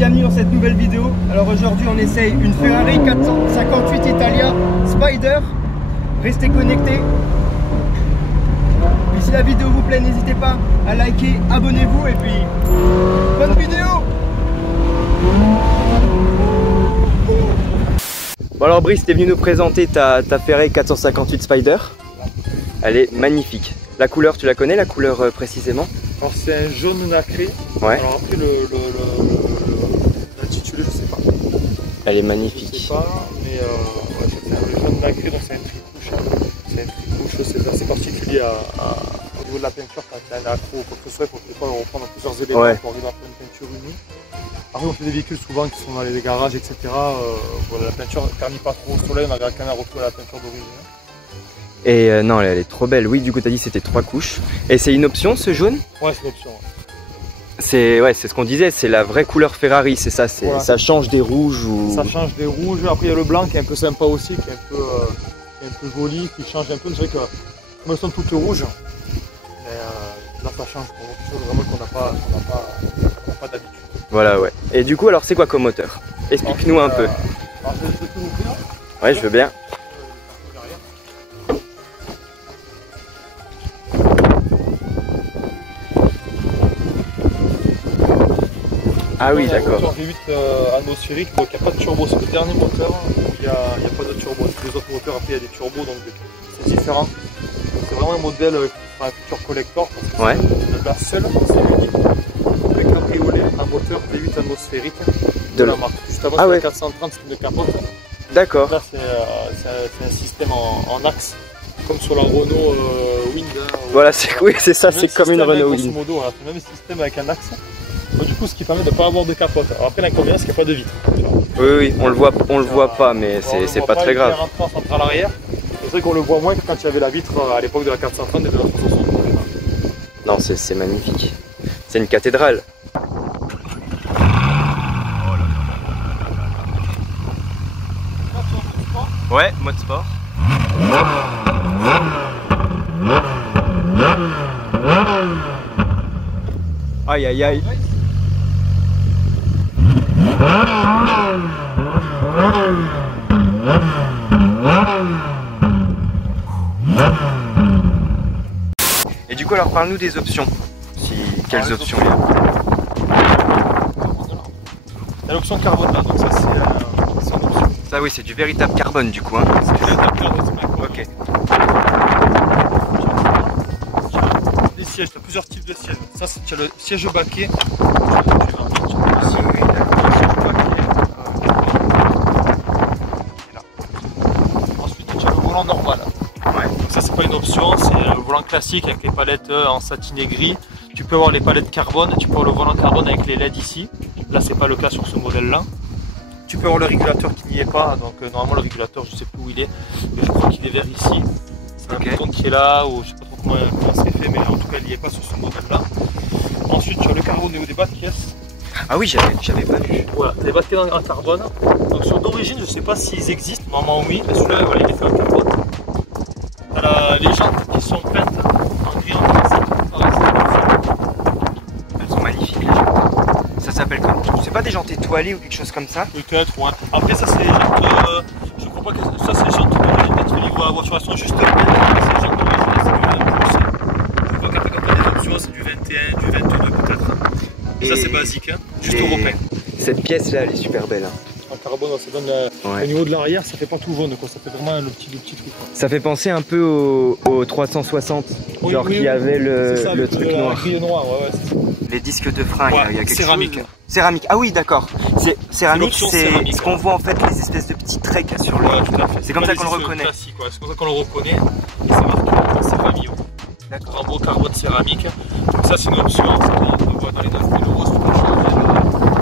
bienvenue dans cette nouvelle vidéo. Alors aujourd'hui on essaye une Ferrari 458 Italia Spider. Restez connectés. Puis si la vidéo vous plaît, n'hésitez pas à liker, abonnez-vous et puis bonne vidéo. Bon alors Brice, t'es venu nous présenter ta Ferrari 458 Spider. Elle est magnifique. La couleur, tu la connais, la couleur précisément? Alors c'est un jaune nacré. Ouais. Alors après l'intitulé je sais pas. Elle est magnifique. Je sais pas, mais ouais, c'est un jaune nacré, donc c'est un tricouche. C'est un tricouche, c'est assez particulier au niveau de la peinture quand il y a un accro ou quoi que ce soit, il faut des fois reprendre plusieurs éléments pour arriver à faire une peinture unie. Après on fait des véhicules souvent qui sont dans les garages, etc. Voilà, la peinture ne ternit pas trop au soleil, on arrive quand même à retrouver la peinture d'origine. Et non, elle est trop belle. Oui, du coup, tu as dit c'était 3 couches. Et c'est une option ce jaune? Ouais, c'est une option. C'est ce qu'on disait, c'est la vraie couleur Ferrari, c'est ça, voilà. Ça change des rouges ou... Ça change des rouges. Après, il y a le blanc qui est un peu sympa aussi, qui est un peu joli, qui change un peu. C'est vrai que moi, elles sont toutes rouges. Mais là, ça change pour quelque chose vraiment qu'on n'a pas d'habitude. Voilà, ouais. Et du coup, alors, c'est quoi comme moteur? Explique-nous un peu. Alors, je vais tout ouvrir. Ouais, je veux bien. Ah oui, d'accord. Un moteur V8 atmosphérique, donc il n'y a pas de turbo, c'est le dernier moteur où il n'y a pas de turbo. Les autres moteurs, après il y a des turbos, donc c'est différent. C'est vraiment un modèle un futur collector, parce que c'est la seule, c'est l'unique, avec un cabriolet, un moteur V8 atmosphérique de la marque. Juste avant, c'est la 430, c'est une capote. D'accord. Là, c'est un système en axe, comme sur la Renault Wind. Voilà, c'est ça, c'est comme une Renault Wind. C'est le même système avec un axe. Donc, du coup, ce qui permet de ne pas avoir de capote. Alors après, l'inconvénient, c'est qu'il n'y a pas de vitre. Oui, on le voit pas, mais c'est pas très grave. Il rentre en centrale arrière. C'est vrai qu'on le voit moins que quand il y avait la vitre à l'époque de la 430 et de la 360. Non, c'est magnifique. C'est une cathédrale. Ouais, mode sport. Aïe aïe aïe. Et du coup alors parle-nous des options. Quelles options il y a? Il y a l'option carbone là, donc ça c'est une option. Ça oui, c'est du véritable carbone du coup. Hein. C'est du véritable carbone, c'est bien. Ok. Les sièges, tu as plusieurs types de sièges. Ça c'est le siège baquet. Ensuite tu as le volant normal. Ouais. Donc ça c'est pas une option, c'est le volant classique avec les palettes en satiné gris. Tu peux avoir les palettes carbone, tu peux avoir le volant carbone avec les LED ici. Là c'est pas le cas sur ce modèle là. Tu peux avoir le régulateur qui n'y est pas, donc normalement le régulateur je sais plus où il est, mais je crois qu'il est vers ici. C'est un bouton qui est là, ou je sais pas trop comment c'est fait, mais en tout cas il n'y est pas sur ce modèle là. Ensuite tu as le carbone au niveau des bas de caisse. Ah oui, j'avais pas vu. Voilà, les bas de caisse en carbone. Donc sur d'origine je sais pas s'ils existent, normalement oui, mais celui-là voilà, il est fait en carbone. T'as les jantes qui sont peintes en gris en plastique. Elles sont magnifiques les jantes. Ça s'appelle comment? C'est pas des jantes étoilées ou quelque chose comme ça? Peut-être, ouais. Après ça c'est les jantes, je crois pas que ça c'est les jantes d'origine, peut-être que livrées à la voiture, elles sont juste peintes. C'est les jantes d'origine, c'est du 1 je crois qu'après quand on a des options c'est du 21, du 22 peut-être. Et ça c'est basique, hein, juste européen. Cette pièce là elle est super belle. Hein. En carbone, ça donne au niveau de l'arrière, ça fait pas tout jaune, quoi. Ça fait vraiment le petit truc. Quoi. Ça fait penser un peu au 360, oui, genre qui avait le truc noir. Gris et noir, ouais, c'est ça. Les disques de frein, il y a quelque céramique. chose. Céramique. Ah oui, d'accord. Céramique, c'est ce qu'on voit en fait, les espèces de petits traits sur le. Ouais, tout à fait. C'est comme ça qu'on le reconnaît. C'est comme ça qu'on le reconnaît. Et c'est marqué Céramio. D'accord. En beau carbone céramique. Donc ça c'est une option. On voit dans les 9 000 €, c'est pas cher.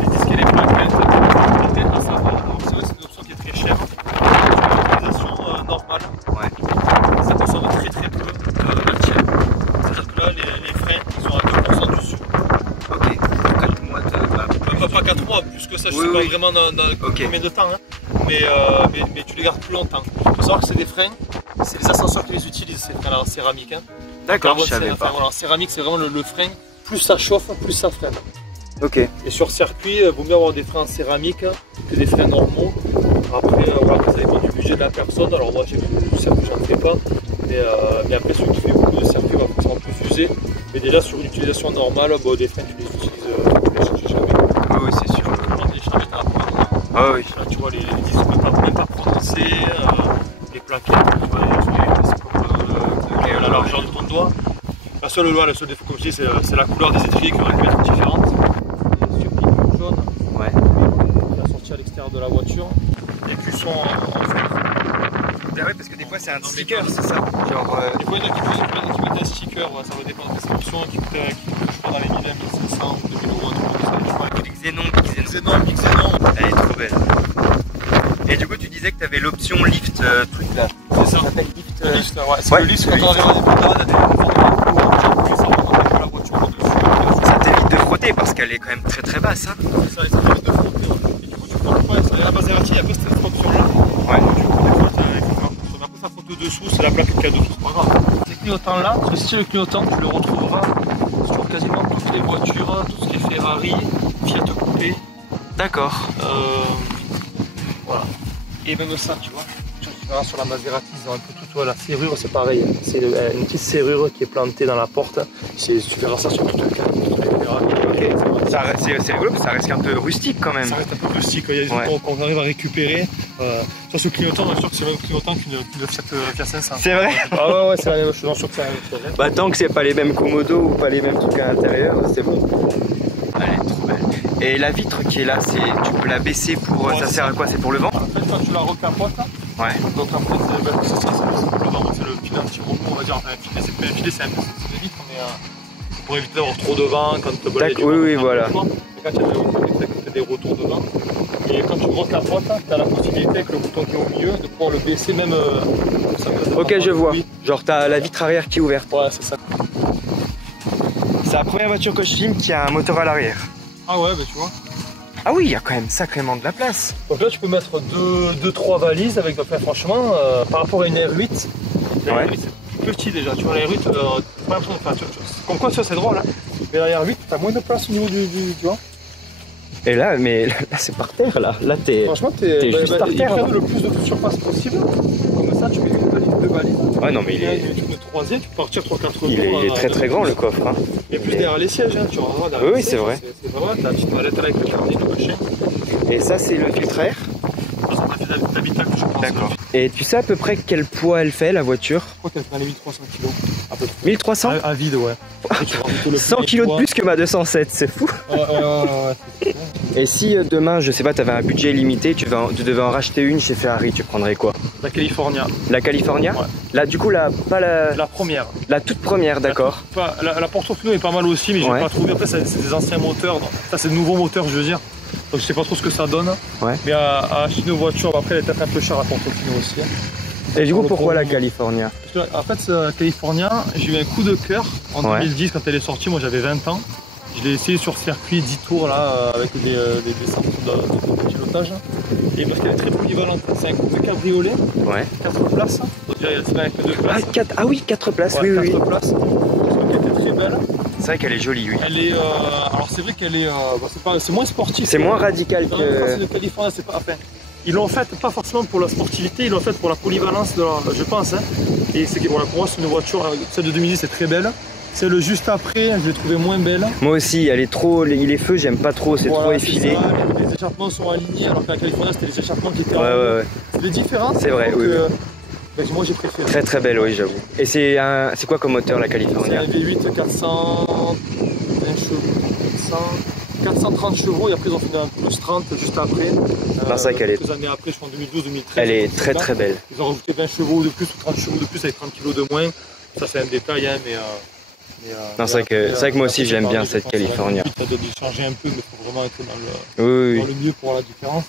Les disques et les plaquettes. C'est vrai que c'est une option qui est très chère. L'utilisation normale. Ouais. Ça consomme très peu la tienne. C'est-à-dire que là, les freins, ils sont à 2% dessus. Ok. 4 mois de... Pas 4 mois, plus que ça, je sais pas vraiment dans combien de temps. Hein. Mais tu les gardes plus longtemps. Il faut savoir que c'est des freins, c'est les ascenseurs qui les utilisent, ces freins en céramique. Hein. D'accord, je savais pas. Voilà, en céramique, c'est vraiment le frein. Plus ça chauffe, plus ça freine. Ok. Et sur circuit, il vaut mieux avoir des freins en céramique que des freins normaux. Après, voilà, ça dépend du budget de la personne. Alors moi, j'ai du circuit, j'en fais pas. Mais après, celui qui fait beaucoup de circuit va forcément plus user. Mais déjà, sur une utilisation normale, bon, des freins, tu les utilises, tu les changes jamais. Ah oui, c'est sûr. Les chargettes à prendre. Ah oui. Là, tu vois, les disques même pas prononcés, les plaquettes, tu vois, c'est comme la largeur de ton doigt. Le seul défaut, comme je dis, c'est la couleur des étriers qui aurait pu être différente. Les surpiques jaunes, Ouais. qui a sorti à l'extérieur de la voiture. Les cuissons en fer. Ah ouais, parce que des fois c'est un sticker, c'est ça. Genre. Des fois, il y en a qui mettent un sticker, ouais, ça va dépendre des options qui coûtent je crois dans les 1000, 1500 ou 2000 euros, un truc comme ça. Je crois que Xénon. Elle est trop belle. Et du coup, tu disais que tu avais l'option lift truc là. C'est ça. Ça s'appelle lift. Ouais, c'est le lift quand on arrive à des putains, il y a des la voiture au-dessus. Ça t'évite de frotter parce qu'elle est quand même très très basse. Hein. Ça évite de frotter. Et du coup, tu prends le poids, ça la Maserati, après cette option-là. Ouais. Du coup, des fois, après ça frotte dessous, c'est la plaque qui est dessous, c'est pas grave. Ces clignotants-là, ce style de clignotant, tu le retrouveras sur quasiment toutes les voitures, tout ce qui est Ferrari, Fiat Coupé. D'accord. Voilà. Et même ça, tu vois. Tu verras sur la Maserati, ils ont un peu tout, la serrure, c'est pareil. C'est une petite serrure qui est plantée dans la porte. Tu verras ça sur toute la carte. Ok. C'est rigolo, mais ça reste un peu rustique quand même. Ça reste un peu rustique, il y a des trucs qu'on arrive à récupérer. Sur ce clignotant, on est sûr que c'est le même clignotant qu'une Fiat 500. C'est vrai? Ah ouais, c'est la même chose, sûr que c'est la même chose. Bah tant que c'est pas les mêmes Komodo ou pas les mêmes trucs à l'intérieur, c'est bon. Elle est trop belle. Et la vitre qui est là, tu peux la baisser pour... Ouais, ça sert à quoi? C'est pour le vent? En fait, quand tu la recapotes, Ouais. donc après c'est le filet anti-rebond, on va dire. Enfin, c'est plus un filet, c'est des vitres, mais c'est pour éviter d'avoir trop de vent quand tu te Oui, voilà. Et quand il y a des retours, tu fais des retours de vent. Et quand tu recapotes, tu as la possibilité avec le bouton qui est au milieu de pouvoir le baisser même. Ok, je vois. Genre t'as la vitre arrière qui est ouverte. Ouais, c'est ça. C'est la première voiture que je filme qui a un moteur à l'arrière. Ah ouais, bah tu vois. Ah oui, il y a quand même sacrément de la place. Donc là, tu peux mettre 2-3 valises avec, enfin, franchement, par rapport à une R8, la Ouais. R8 c'est plus petit déjà. Tu vois, la R8, comme quoi, ça c'est drôle, hein. Mais la R8, t'as moins de place au niveau du tu vois. Et là, mais là c'est par terre là. Là t'es. Franchement, t'es juste par ils terre. prennent le plus de surface possible. Comme ça, tu mets une valise, 2 valises. Ouais, non, mais il est. Tu mets 3e, tu peux partir 3-4 jours. Il est très très grand le coffre. Hein. Et plus derrière les sièges, hein, tu vois. Oui, c'est vrai. C'est pas mal, t'as la petite mallette là avec le carnet, le machin. Et ça, c'est le filtre à air. Ça, ça fait d'habitacle, je pense. D'accord. Et tu sais à peu près quel poids elle fait la voiture? Je crois qu'elle fait dans les 1300 kg. À peu près. 1300? À vide, ouais. 100 kg de plus que ma 207, c'est fou. Ouais. Et si demain, je sais pas, tu avais un budget limité, tu devais en racheter une chez Ferrari, tu prendrais quoi? La California. La California? Ouais. Là, du coup, pas la... La première. La toute première, d'accord. La Portofino est pas mal aussi, mais j'ai Ouais. pas trouvé. Après, c'est des anciens moteurs. Donc, ça, c'est de nouveaux moteurs, je veux dire. Donc, je sais pas trop ce que ça donne. Ouais. Mais à acheter une voiture, après, elle est peut-être un peu chère à Portofino aussi. Et du coup, Pour le pourquoi la produit. California? Parce que, en fait, la California, j'ai eu un coup de cœur en Ouais. 2010 quand elle est sortie. Moi, j'avais 20 ans. Je l'ai essayé sur circuit 10 tours là, avec des centres de pilotage. Et parce qu'elle est très polyvalente. C'est un coupe cabriolet, Ouais. 4 places. Donc, il y a avec 2 places. Ah oui, 4 places, Ouais, oui. 4 places. Je trouve qu'elle était très belle. C'est vrai qu'elle est jolie, oui. Elle est. Alors c'est vrai qu'elle est. C'est moins sportif. C'est moins radical Non, que... c'est de Californie, c'est pas. Enfin, ils l'ont faite pas forcément pour la sportivité, ils l'ont faite pour la polyvalence, je pense. Hein. Et c'est voilà, pour moi, c'est une voiture. Celle de 2010, c'est très belle. Celle juste après, je l'ai trouvée moins belle. Moi aussi, elle est trop... Les feux, j'aime pas trop, c'est Voilà, trop effilé. ça, les échappements sont alignés, alors que la Californie, c'était les échappements qui étaient en haut. Ouais. C'est des différences. C'est vrai, donc, oui. ben, moi, j'ai préféré. Très très belle, oui, j'avoue. Et c'est quoi comme moteur, la C'est California? un V8 420 chevaux, 430 chevaux, et après ils ont fait un plus 30 juste après. C'est vrai qu'elle est... Quelques années après, je crois en 2012-2013. Elle est très très belle. Ils ont rajouté 20 chevaux de plus ou 30 chevaux de plus avec 30 kg de moins. Ça c'est un détail, hein, mais Non, c'est vrai que moi aussi, je l'aime bien, cette California. Ça doit changer un peu, mais il faut vraiment être dans Oui. le mieux pour la différence.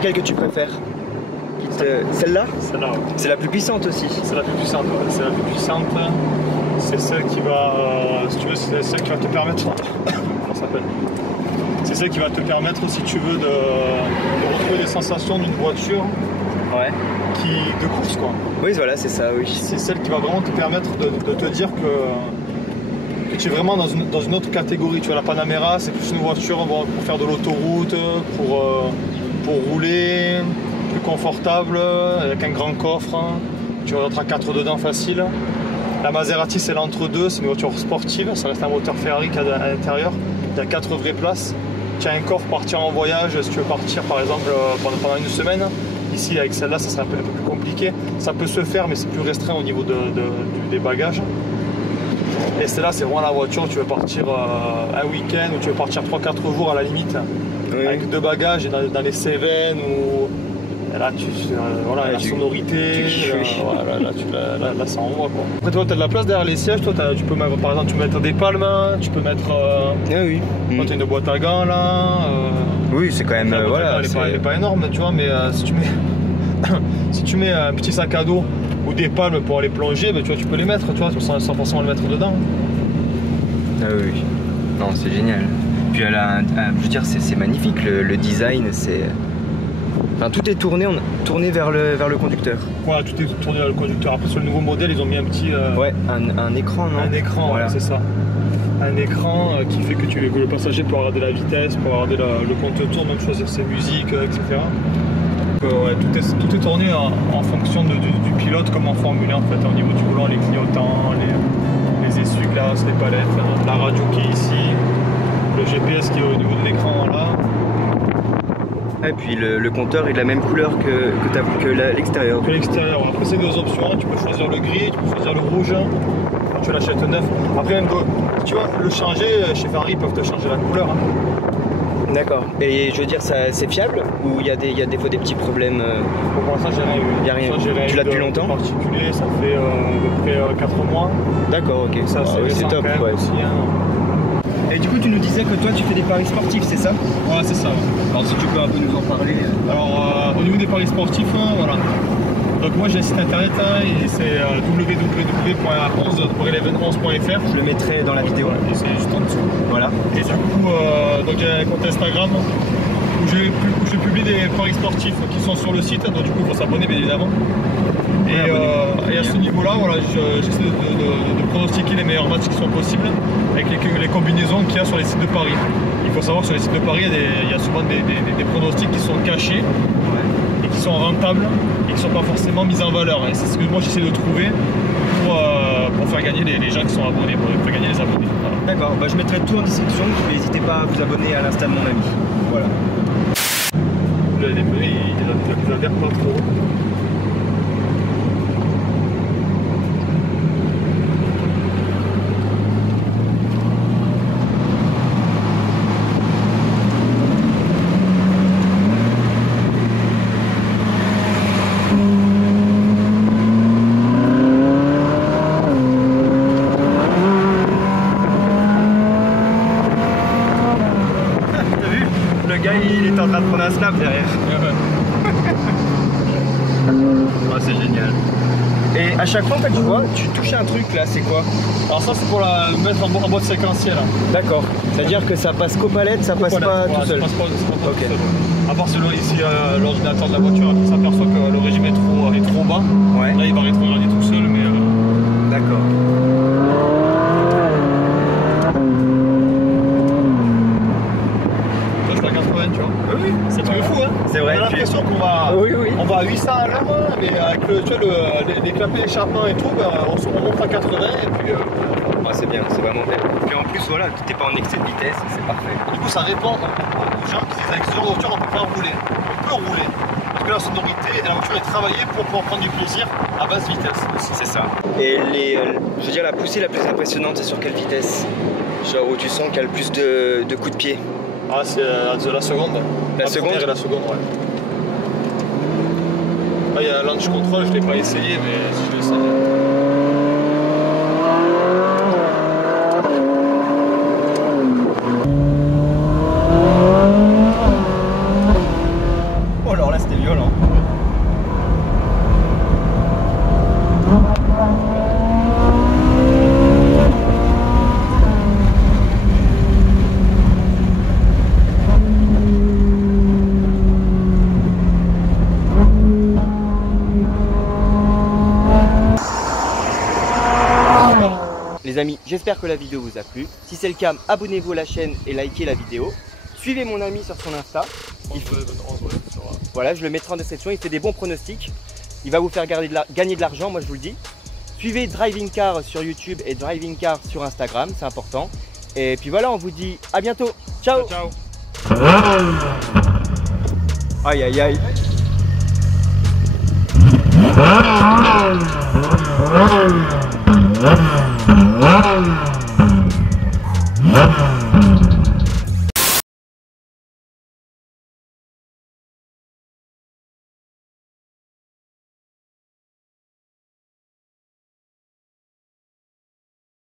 laquelle que tu préfères? Celle-là? Celle-là, ouais. C'est la plus puissante aussi. C'est la plus puissante, ouais. C'est la plus puissante. C'est celle qui va, si tu veux, c'est celle qui va te permettre, comment ça s'appelle? C'est celle qui va te permettre, si tu veux, de retrouver les sensations d'une voiture de course, quoi. Oui, voilà, c'est ça, oui. C'est celle qui va vraiment te permettre de te dire que tu es vraiment dans une autre catégorie. Tu vois, la Panamera, c'est plus une voiture pour faire de l'autoroute, pour rouler, plus confortable, avec un grand coffre. Tu vas être à 4 dedans facile. La Maserati, c'est l'entre-deux, c'est une voiture sportive, ça reste un moteur Ferrari qui a à l'intérieur. Il y a 4 vraies places. Tu as un coffre pour partir en voyage, si tu veux partir par exemple pendant une semaine. Ici, avec celle-là, ça serait un peu plus compliqué. Ça peut se faire, mais c'est plus restreint au niveau des bagages. Et celle-là, c'est vraiment la voiture où tu veux partir un week-end, ou tu veux partir 3-4 jours à la limite, avec 2 bagages, et dans les Cévennes, ou là, voilà, la sonorité, là, ça envoie, quoi. Après, toi, tu as de la place derrière les sièges, toi, tu peux mettre, par exemple, tu peux mettre des palmes, tu peux mettre. Oui. Toi, tu as une boîte à gants, là. Oui, c'est quand même. Voilà, elle est pas énorme, tu vois, mais si tu mets un petit sac à dos ou des palmes pour aller plonger, ben, tu vois, tu peux les mettre, tu vois, sans forcément le mettre dedans. Ah oui. Non, c'est génial. Puis elle a je veux dire, c'est magnifique, le design, c'est. Enfin, tout est tourné vers le conducteur. Voilà, tout est tourné vers le conducteur. Après, sur le nouveau modèle, ils ont mis un petit. Ouais, un écran, non? Un écran, voilà, c'est ça. Un écran qui fait que le passager peut regarder la vitesse, peut regarder le compte-tour, donc choisir ses musiques, etc. Donc, ouais, tout est tourné en fonction du pilote, comme en Formule 1, en fait, au niveau du volant, les clignotants, les essuie-glaces, les palettes, la radio qui est ici, le GPS qui est au niveau de l'écran là. Et puis le compteur est de la même couleur que l'extérieur. Que l'extérieur. Après, c'est 2 options. Tu peux choisir le gris, tu peux choisir le rouge. Tu l'achètes neuf. Après, tu vois, le changer, chez Ferrari, ils peuvent te changer la couleur. D'accord. Et je veux dire, c'est fiable ou il y a des fois des petits problèmes? Pour l'instant, j'ai rien eu. Il n'y a rien. Tu l'as depuis longtemps? En particulier, ça fait à peu près 4 mois. D'accord, ok. Ça, c'est top. Ouais. Aussi, hein. Et du coup, tu nous disais que toi, tu fais des paris sportifs, c'est ça? Ouais, c'est ça. Ouais. Alors, si tu peux un peu nous en parler. Alors, au niveau des paris sportifs, voilà. Donc moi j'ai un site internet et c'est www.11.11.fr. Je le mettrai dans la vidéo. Et c'est juste en dessous. Voilà. Et du coup, donc j'ai un compte Instagram où je publie des paris sportifs qui sont sur le site. Donc du coup, il faut s'abonner bien évidemment. Et à ce niveau-là, voilà, j'essaie de pronostiquer les meilleurs matchs qui sont possibles avec les combinaisons qu'il y a sur les sites de paris. Il faut savoir que sur les sites de paris, il y a souvent des pronostics qui sont cachés. Qui sont rentables et qui ne sont pas forcément mis en valeur. Et c'est ce que moi j'essaie de trouver pour faire gagner les gens qui sont abonnés, pour faire gagner les abonnés. Voilà. D'accord, bah, je mettrai tout en description, n'hésitez pas à vous abonner à l'insta de mon ami. Voilà. Les pneus, ils adhèrent pas trop. Il est en train de prendre un snap derrière. Oh, c'est génial. Et à chaque fois, en fait, tu vois, tu touches un truc là, c'est quoi? Alors ça, c'est pour la mettre en mode séquentiel. D'accord. C'est-à-dire que ça passe qu'aux palettes, ça passe pas tout seul. Ça passe pas tout seul. À part ici, l'ordinateur de la voiture qui s'aperçoit que le régime est trop bas. Ouais. Là, il va rétrograder tout seul, mais. D'accord. Oui, c'est truc fou, hein. C'est vrai. On a l'impression qu'on va, on va à 800 à l'heure, mais avec les clapets d'échappement et tout, on monte à 80 et puis. C'est bien, c'est vraiment bien. Puis en plus, voilà, t'es pas en excès de vitesse, c'est parfait. Du coup, ça répond aux gens qui disent avec ce genre de voiture, on peut pas rouler. On peut rouler. Parce que la sonorité, la voiture est travaillée pour pouvoir prendre du plaisir à basse vitesse aussi. C'est ça. Et je veux dire, la poussée la plus impressionnante, c'est sur quelle vitesse? Genre où tu sens qu'il y a le plus de coups de pied? Ah, c'est la seconde. La seconde et la seconde, ouais. Là, il y a un launch control, je ne l'ai pas essayé, mais si je l'essaye. Oh, alors là, Les amis, j'espère que la vidéo vous a plu. Si c'est le cas, abonnez-vous à la chaîne et likez la vidéo. Suivez mon ami sur son Insta. Voilà, je le mettrai en description. Il fait des bons pronostics. Il va vous faire gagner de l'argent, moi je vous le dis. Suivez Driving Car sur YouTube et Driving Car sur Instagram, c'est important. Et puis voilà, on vous dit à bientôt. Ciao. Ciao. Aïe aïe aïe. Ah!